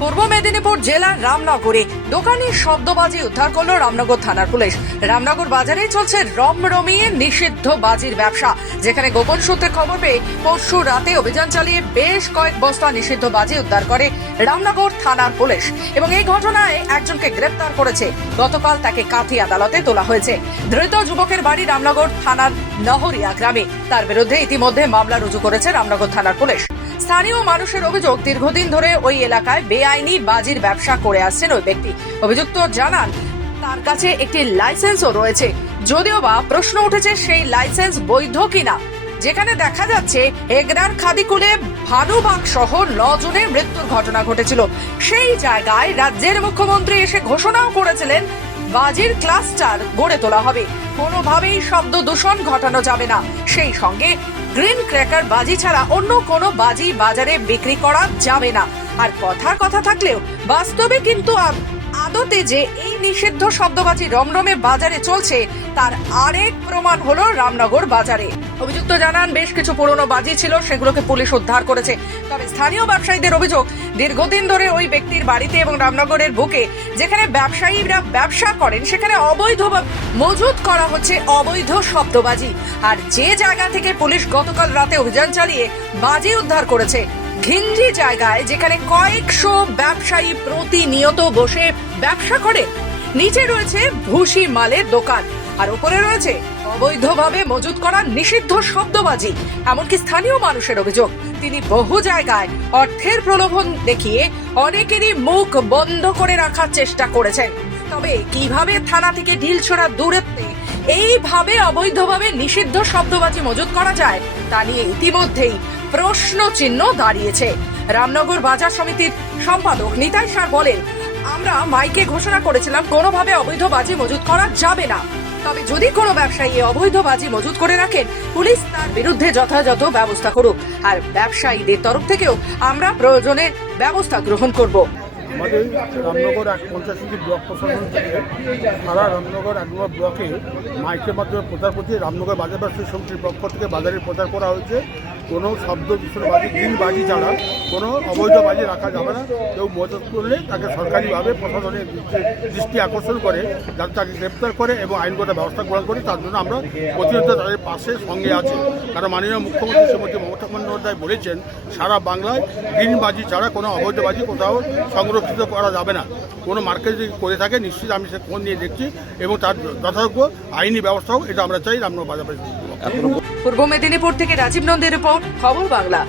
পূর্ব মেদিনীপুর জেলার রামনগরে দোকানের শব্দবাজি উদ্ধার করল রামনগর থানার পুলিশ। রামনগর বাজারেই চলছে রমরমিয়ে নিষিদ্ধ বাজির ব্যবসা, যেখানে গোপন সূত্রে খবর পেয়ে পরশু রাতে অভিযান চালিয়ে বেশ কয়েক বস্তা নিষিদ্ধ বাজি উদ্ধার করে রামনগর থানার পুলিশ এবং এই ঘটনায় একজনকে গ্রেপ্তার করেছে। গতকাল তাকে কাঁথি আদালতে তোলা হয়েছে। ধৃত যুবকের বাড়ি রামনগর থানার নহরিয়া গ্রামে। তার বিরুদ্ধে ইতিমধ্যে মামলা রুজু করেছে রামনগর থানার পুলিশ। স্থানীয় মানুষের অভিযোগ, দীর্ঘদিন ধরে ওই এলাকায় বেআইনি বাজির ব্যবসা করে আসছেন ওই ব্যক্তি। অভিযুক্ত জানান তার কাছে একটি লাইসেন্সও রয়েছে, যদিও বা প্রশ্ন উঠেছে সেই লাইসেন্স বৈধ কিনা। যেখানে দেখা যাচ্ছে এগরার খাদিকুলে ভানুবাগ সহ 9 জনের মৃত্যুর ঘটনা ঘটেছিল, সেই জায়গায় রাজ্যের মুখ্যমন্ত্রী এসে ঘোষণাও করেছিলেন বাজির ক্লাস্টার গড়ে তোলা হবে, কোনোভাবেই শব্দ দূষণ ঘটানো যাবে না। সেই সঙ্গে গ্রিন ক্র্যাকার বাজি ছাড়া অন্য কোনো বাজি বাজারে বিক্রি করা যাবে না। আর কথা থাকলেও বাস্তবে কিন্তু আদতে যে এই নিষিদ্ধ শব্দবাজি রমরমে বাজারে চলছে তার আরেক প্রমাণ হলো রামনগর বাজারে। অভিযুক্ত জানান বেশ কিছু পুরনো বাজি ছিল, সেগুলোকে পুলিশ উদ্ধার করেছে। তবে স্থানীয় ব্যবসায়ীদের অভিযোগ, দীর্ঘদিন ধরে ওই ব্যক্তির বাড়িতে এবং রামনগরের বুকে যেখানে ব্যবসায়ীরা ব্যবসা করেন সেখানে অবৈধভাবে মজুত করা হচ্ছে অবৈধ শব্দবাজি। আর যে জায়গা থেকে পুলিশ গতকাল রাতে অভিযান চালিয়ে বাজি উদ্ধার করেছে, ঘিঞ্জি জায়গায়, যেখানে কয়েকশো ব্যবসায়ী প্রতিনিয়ত বসে ব্যবসা করে। নিচে রয়েছে ভুসি মালের দোকান আর উপরে রয়েছে অবৈধভাবে মজুত করা নিষিদ্ধ শব্দবাজি। এমনকি স্থানীয় মানুষের অভিযোগ, তিনি বহু জায়গায় অর্থের প্রলোভন দেখিয়ে অনেকেরই মুখ বন্ধ করে রাখার চেষ্টা করেছেন। তবে কিভাবে থানা থেকে ঢিলছোড়া দূরত্বে এইভাবে অবৈধভাবে নিষিদ্ধ শব্দবাজি মজুত করা যায় তা নিয়ে ইতিমধ্যেই প্রশ্ন চিহ্ন দাঁড়িয়েছে। রামনগর বাজার সমিতির সম্পাদক নিতাই সার বলেন, আমরা মাইকে ঘোষণা করেছিলাম কোনোভাবে অবৈধ বাজি মজুত করা যাবে না। তবে যদি কোনো ব্যবসায়ী অবৈধ বাজি মজুত করে রাখেন, পুলিশ তার বিরুদ্ধে যথাযথ ব্যবস্থা করুক। আর ব্যবসায়ীদের তরফ থেকেও আমরা প্রয়োজনে ব্যবস্থা গ্রহণ করব। আমাদের রামনগর 85 ব্লক প্রশাসন থেকে সারা রামনগর 1 নম্বর ব্লকে মাইকের মাধ্যমে প্রচার করছে। রামনগর বাজার ব্যবসায়ী সমিতির পক্ষ থেকে বাজারে প্রচার করা হয়েছে কোনো শব্দ দূষণ বাজি, গ্রিন বাজি ছাড়া কোনো অবৈধ বাজি রাখা যাবে না। কেউ মজুত করলে তাকে সরকারিভাবে প্রশাসনের দৃষ্টি আকর্ষণ করে যাতে তাকে গ্রেপ্তার করে এবং আইনগত ব্যবস্থা গ্রহণ করে। তার জন্য আমরা প্রতিনিয়ত তাদের পাশে সঙ্গে আছি। কারণ মাননীয় মুখ্যমন্ত্রী শ্রীমতী মমতা বন্দ্যোপাধ্যায় বলেছেন সারা বাংলায় গ্রিন বাজি ছাড়া কোনো অবৈধ বাজি কোথাও সংরক্ষিত করা যাবে না। কোনো মার্কেট যদি করে থাকে নিশ্চিত আমি সে খোঁজ নিয়ে দেখছি এবং তার যথাযোগ্য আইনি ব্যবস্থাও এটা আমরা চাই রামনগর বাজার। পূর্ব মেদিনীপুর থেকে রাজীব নন্দীর রিপোর্ট, খবর বাংলা।